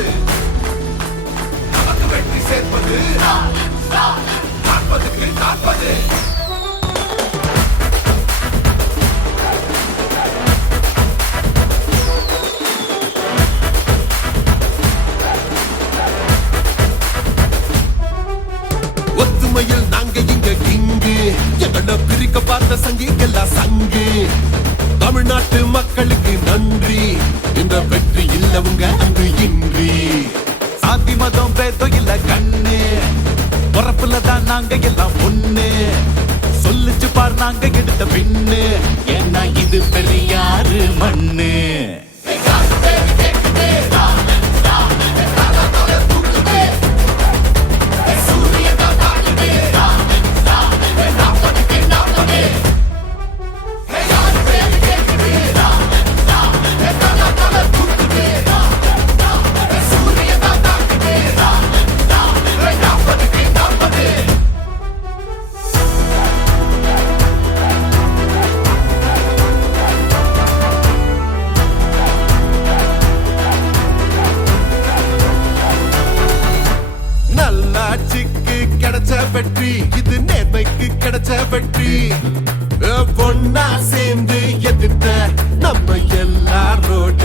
காப்பது நமக்கு வெற்றி சேர்ப்பது காப்பதுக்கு காப்பது ஒத்துமையில் நாங்க இங்க கிங்கு எங்களை பிரிக்க பார்த்த சங்கிகெல்லாம் சங்கு தமிழ்நாட்டு மக்களுக்கு நன்றி இந்த வெற்றி இல்லவங்க அங்கு இன்றி சாதி மதம் பேதம் இல்ல கண்ணு பொறப்புலதான் நாங்க எல்லாம் ஒண்ணு சொல்லிச்சு பார் நாங்க எடுத்த பின்னு ஏன்னா இது பெரியாறு மண்ணு நல்லாட்சிக்கு கிடைச்ச வெற்றி இது நேர்மைக்கு கிடைச்ச வெற்றி ஒன்னா சேர்ந்து எதிர்த்த நம்ம எல்லாரோட